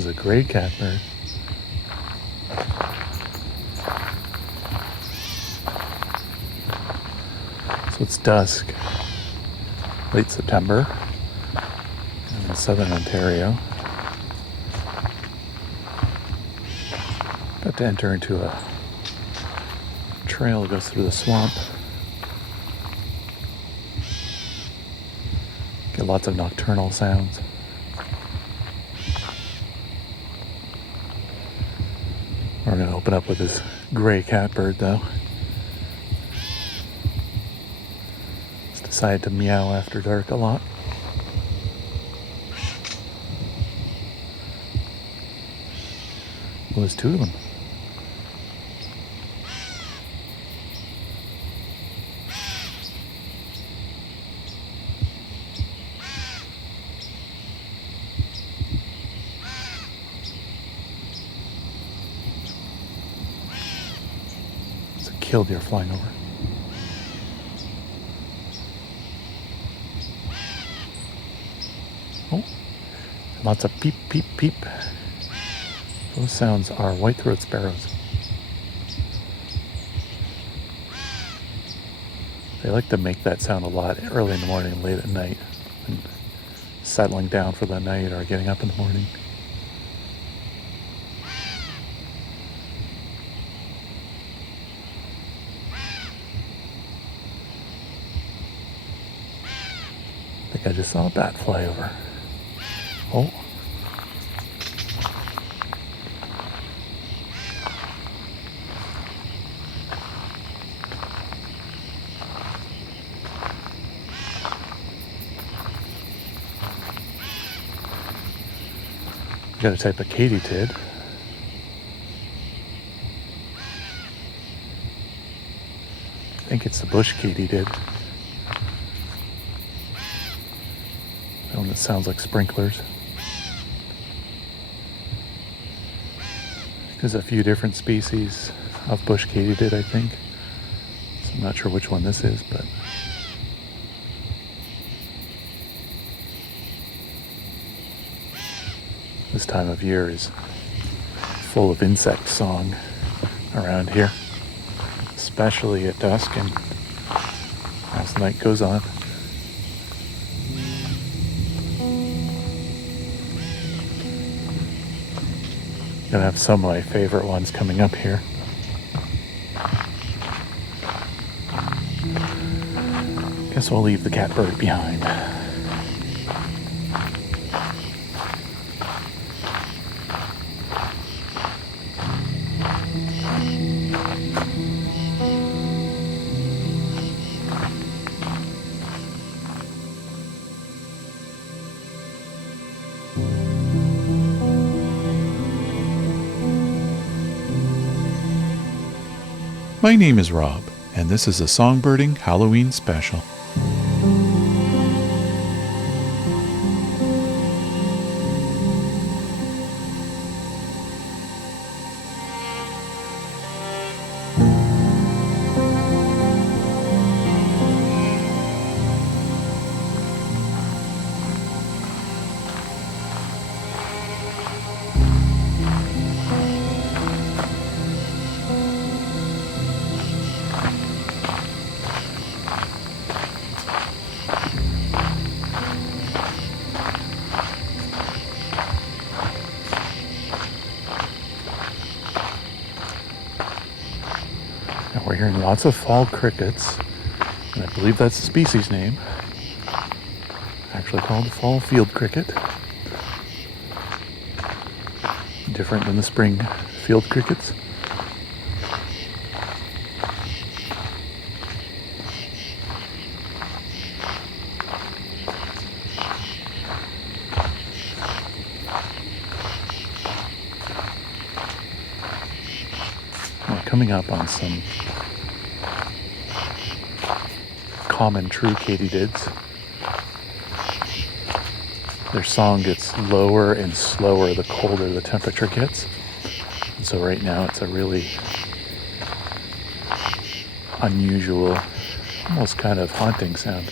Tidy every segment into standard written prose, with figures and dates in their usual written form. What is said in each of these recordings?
This is a gray catbird. So it's dusk, late September, in southern Ontario. About to enter into a trail that goes through the swamp. Get lots of nocturnal sounds. We're going to open up with this gray catbird, though. It's decided to meow after dark a lot. Well, there's two of them. Killed deer flying over. Oh, lots of peep, peep, peep. Those sounds are white-throated sparrows. They like to make that sound a lot early in the morning and late at night, and settling down for the night or getting up in the morning. I just saw a bat fly over. Oh. Got a type of katydid. I think it's the bush katydid. One that sounds like sprinklers. There's a few different species of bush katydid, I think. So I'm not sure which one this is, but this time of year is full of insect song around here, especially at dusk and as the night goes on. Gonna have some of my favorite ones coming up here. Guess we'll leave the catbird behind. My name is Rob, and this is a Songbirding Halloween special. Now we're hearing lots of fall crickets, and I believe that's the species name. Actually called the fall field cricket. Different than the spring field crickets. We're coming up on some common true katydids. Their song gets lower and slower the colder the temperature gets. And so right now it's a really unusual, almost kind of haunting sound.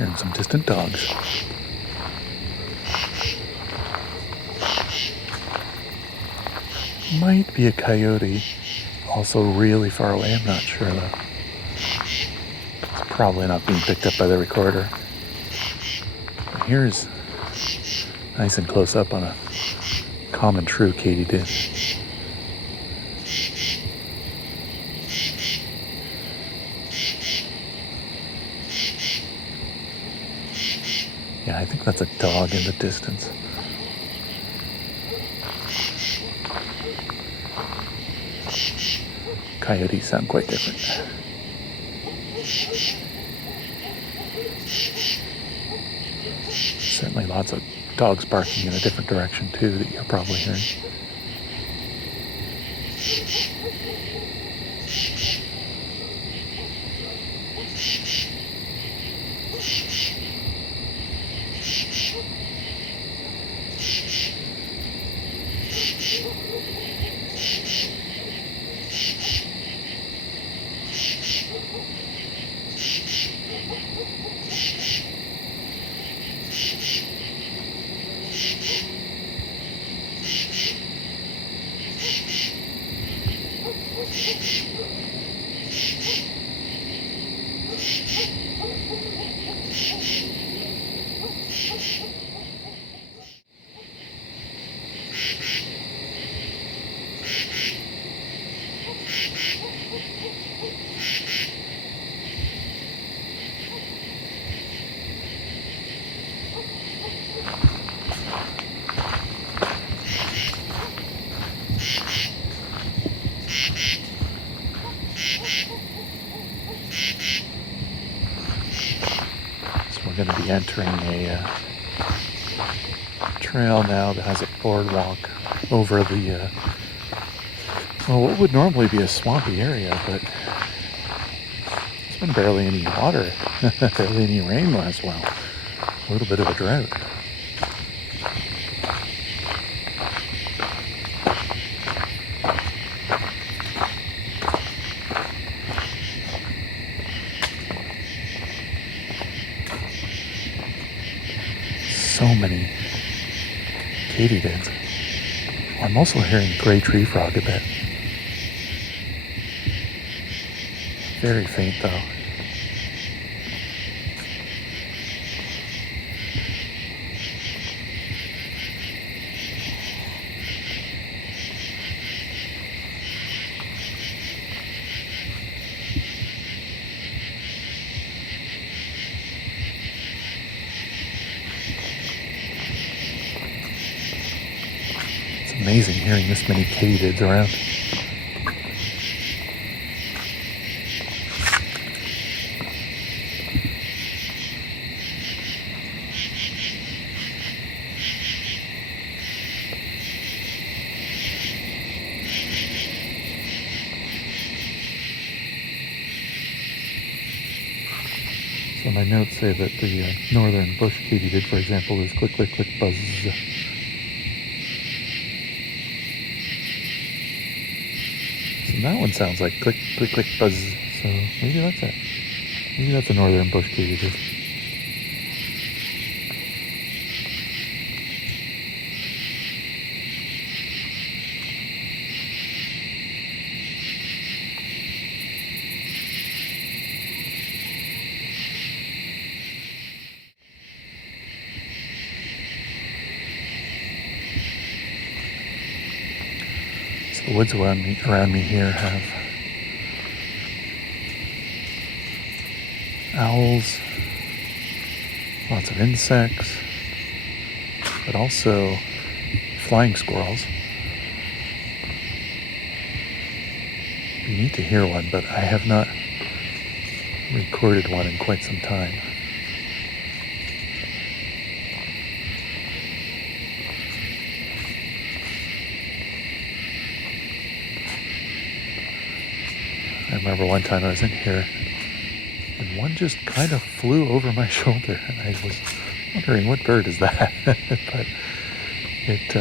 Hearing some distant dogs. Might be a coyote, also really far away, I'm not sure though. It's probably not being picked up by the recorder. But here's nice and close up on a common true katydid. Yeah, I think that's a dog in the distance. Coyotes sound quite different. Certainly lots of dogs barking in a different direction too that you're probably hearing. We're going to be entering a trail now that has a boardwalk over the, well, what would normally be a swampy area, but there's been barely any water, barely any rain last while. A little bit of a drought. So many katydids. I'm also hearing gray tree frog a bit. Very faint though. Amazing hearing this many katydids around. So my notes say that the northern bush katydid, for example, is click, click, click, buzz. And that one sounds like click, click, click, buzz. So maybe that's it. Maybe that's a northern bush katydid. The woods around me here have owls, lots of insects, but also flying squirrels. You need to hear one, but I have not recorded one in quite some time. I remember one time I was in here and one just kind of flew over my shoulder and I was wondering what bird is that? But it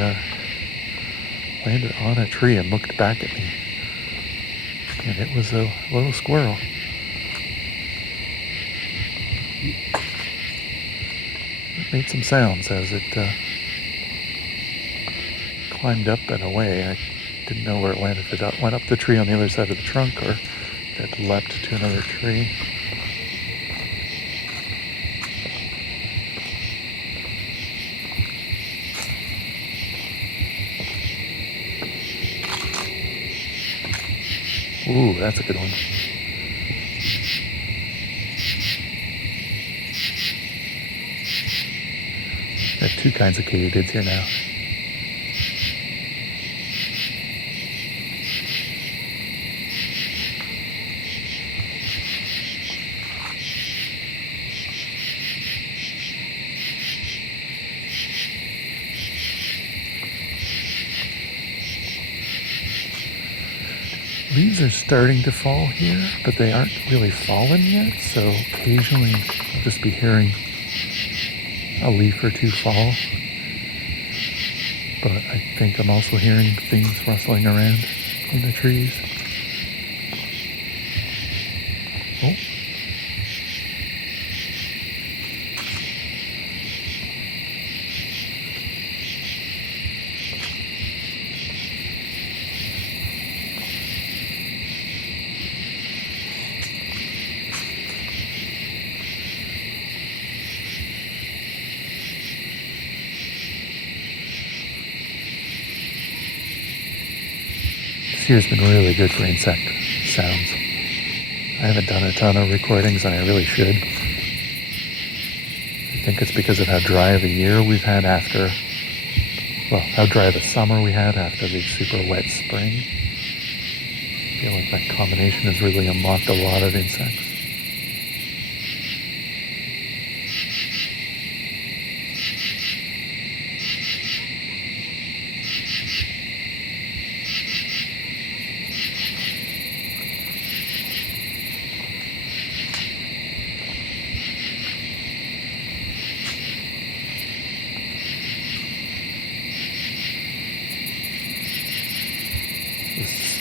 landed on a tree and looked back at me. And it was a little squirrel. made some sounds as it climbed up and away. I didn't know where it went, if it went up the tree on the other side of the trunk or if it leapt to another tree. Ooh, that's a good one. I have two kinds of katydids here now. Leaves are starting to fall here, but they aren't really fallen yet, so occasionally I'll just be hearing a leaf or two fall. But I think I'm also hearing things rustling around in the trees. Oh. This year's been really good for insect sounds. I haven't done a ton of recordings, and I really should. I think it's because of how dry of a year we've had after, well, how dry of a summer we had after the super wet spring. I feel like that combination has really unlocked a lot of insects.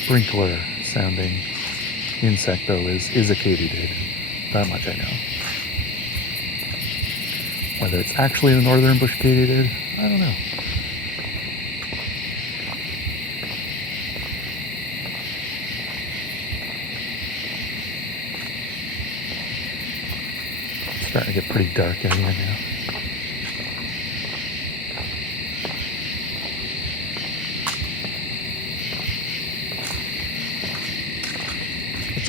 Sprinkler sounding insect though is a katydid. That much I know. Whether it's actually the northern bush katydid, I don't know. It's starting to get pretty dark in here now.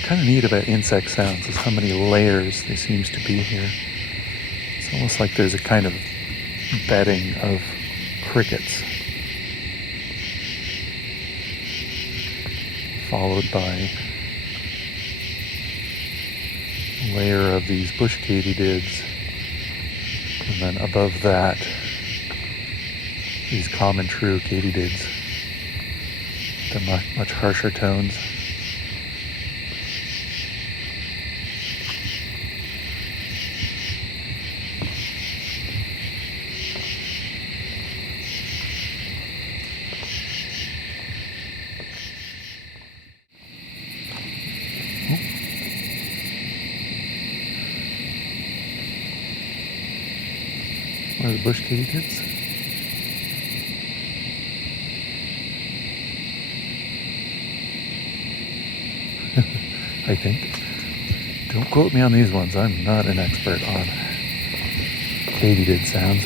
Kind of neat about insect sounds is how many layers there seems to be here. It's almost like there's a kind of bedding of crickets, followed by a layer of these bush katydids, and then above that, these common true katydids, the much harsher tones. One of the bush katydids. I think. Don't quote me on these ones. I'm not an expert on katydid sounds.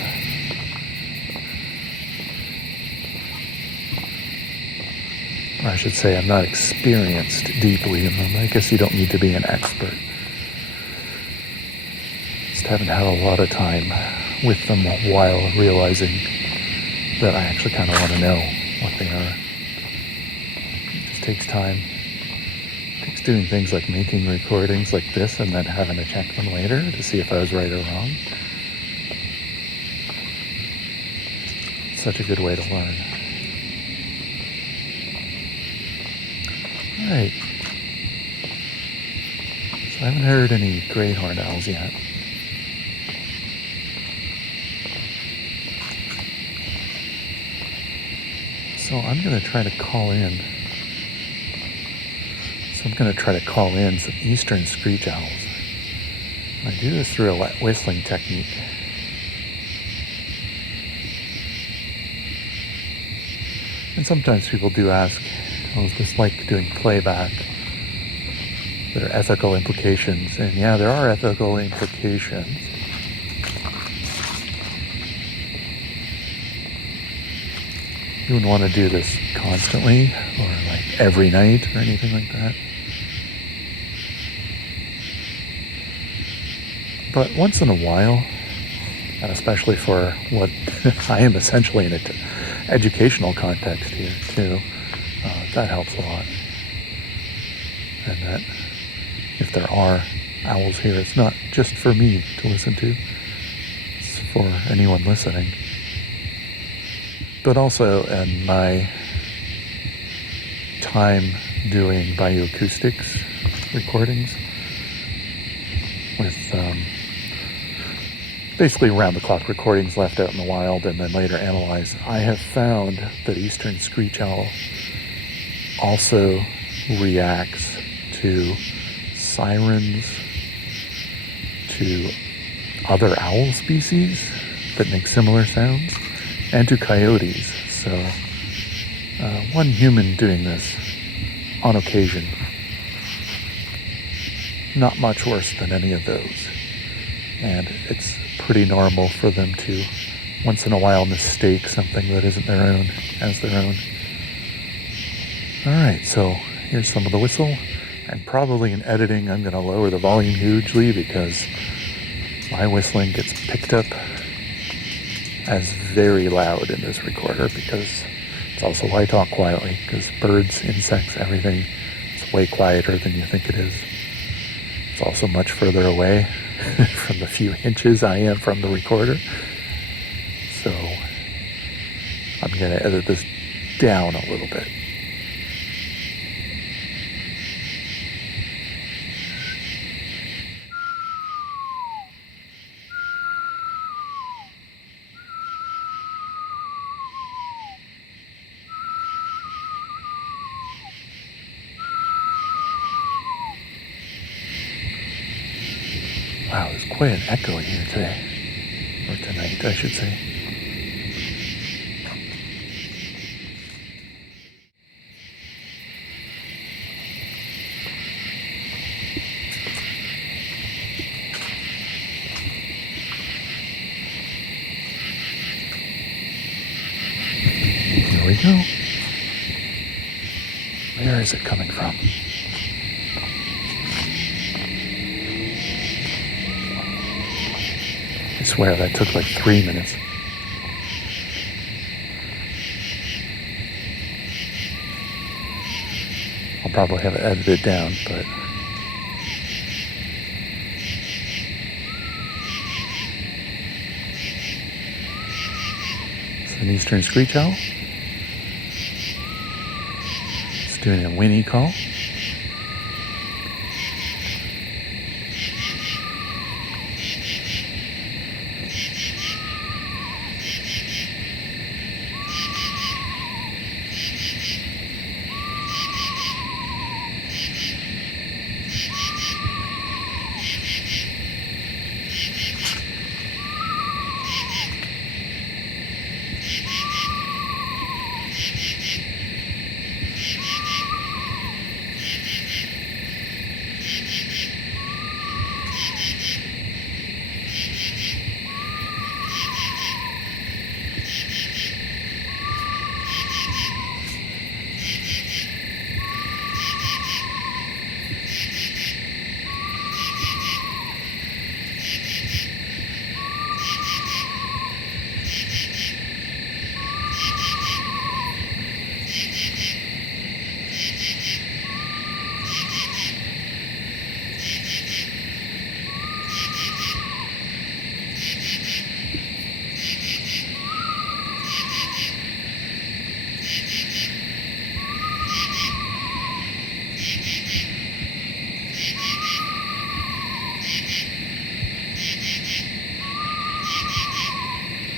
Or I should say I'm not experienced deeply in them. I guess you don't need to be an expert. Just haven't had a lot of time with them while realizing that I actually kind of want to know what they are. It just takes time. It takes doing things like making recordings like this and then having to check them later to see if I was right or wrong. It's such a good way to learn. Alright. So I haven't heard any great horned owls yet. So I'm going to try to call in. So I'm going to try to call in some eastern screech owls. I do this through a wet whistling technique. And sometimes people do ask, oh, is this like doing playback? There are ethical implications. And yeah, there are ethical implications. You wouldn't want to do this constantly or like every night or anything like that. But once in a while, and especially for what I am essentially in an educational context here too, that helps a lot. And that if there are owls here, it's not just for me to listen to, it's for anyone listening. But also in my time doing bioacoustics recordings with basically round-the-clock recordings left out in the wild and then later analyzed, I have found that eastern screech owl also reacts to sirens, to other owl species that make similar sounds, and to coyotes. So one human doing this on occasion, not much worse than any of those. And it's pretty normal for them to once in a while mistake something that isn't their own as their own. Alright, so here's some of the whistle, and probably in editing I'm going to lower the volume hugely because my whistling gets picked up as very loud in this recorder, because it's also why I talk quietly, because birds, insects, everything is way quieter than you think it is. It's also much further away from the few inches I am from the recorder. So I'm going to edit this down a little bit. Wow, there's quite an echo in here today. Or tonight, I should say. Here we go. Where is it coming from? I swear that took like 3 minutes. I'll probably have it edited down, but it's an eastern screech owl. It's doing a whinny call.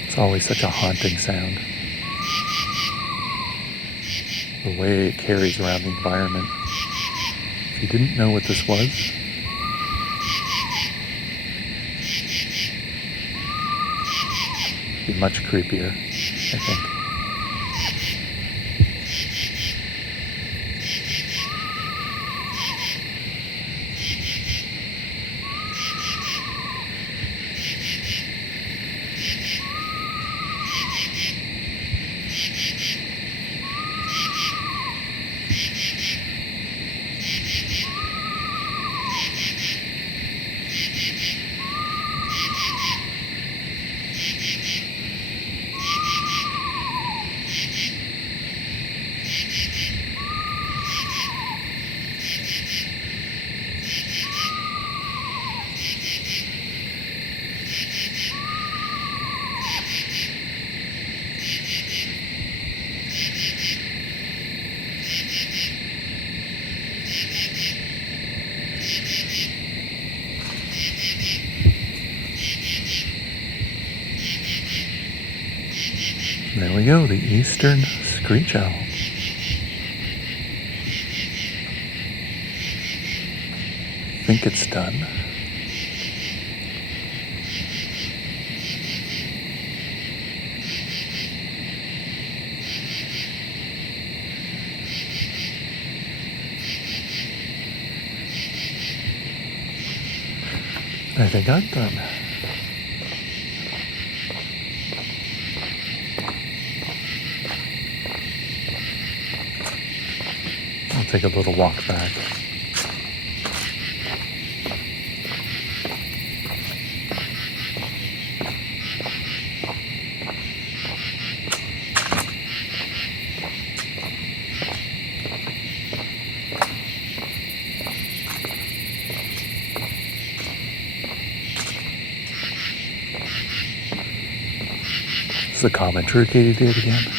It's always such a haunting sound. The way it carries around the environment. If you didn't know what this was, it'd be much creepier, I think. we go, the eastern screech owl. I think it's done. I think I'm done. I'll take a little walk back. This is a common true katydid again.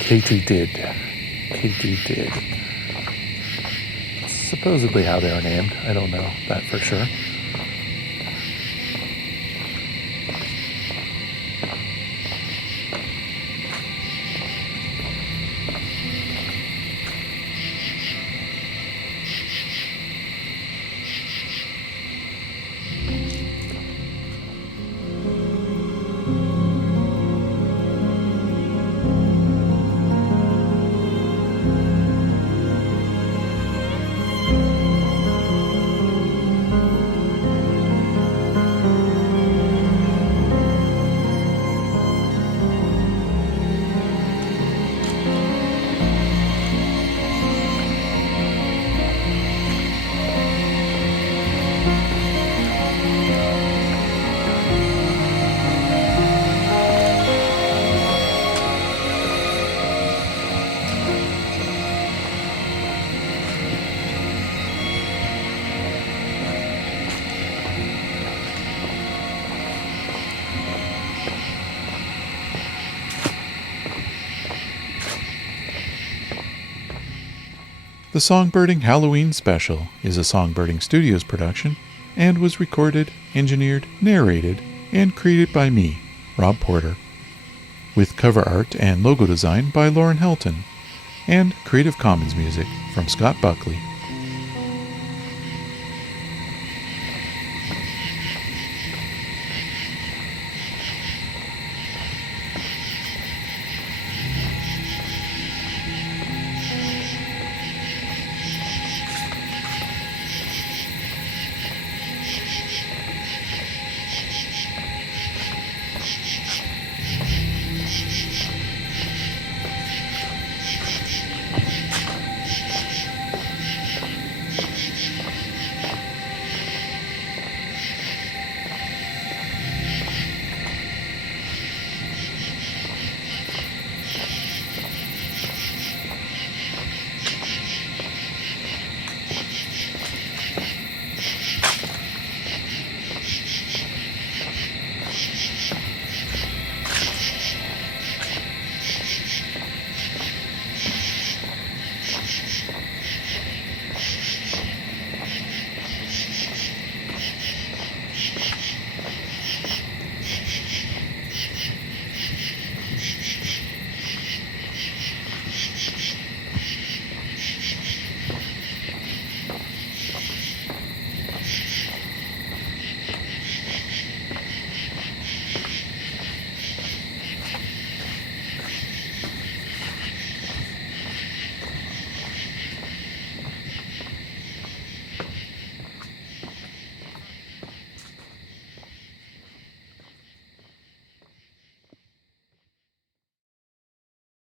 Katydid. Supposedly how they are named. I don't know that for sure. The Songbirding Halloween Special is a Songbirding Studios production and was recorded, engineered, narrated, and created by me, Rob Porter, with cover art and logo design by Lauren Helton, and Creative Commons music from Scott Buckley.